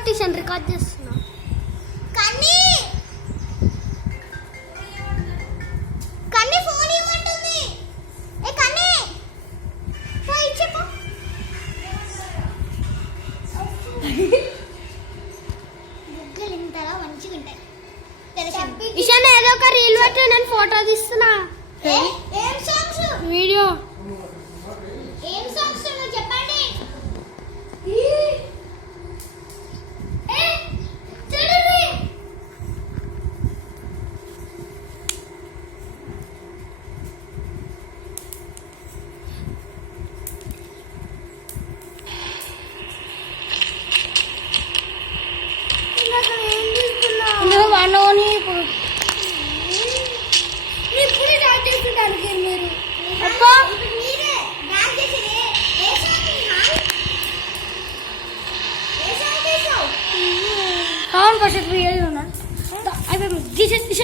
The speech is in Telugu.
పట్టించాను రికార్డ్ చేస్తున్నా. కన్నీ కన్నీ ఫోన్ ఇవ్వమంటుంది. ఏ కన్నీ పోయి చెప్పు. బుగ్గలు ఇంతలా మంచిగా ఉంటాయి. ఇషాన్ ఏదో ఒక రీల్ పెట్టు, నేను ఫోటో తీస్తున్నా. ఏం సాంగ్స్? వీడియో ఏం సాంగ్స్ చెప్పండి. ఇందులో వాడిని ఇప్పుడు స్టార్ట్ చేస్తుంటానికి మీరు అబ్బా మీరే డాన్స్ చేసేది. ఏ సాంగ్ కావాలి ఫస్ట్ వీడియో ఉన్నా అయిపోయి దిస్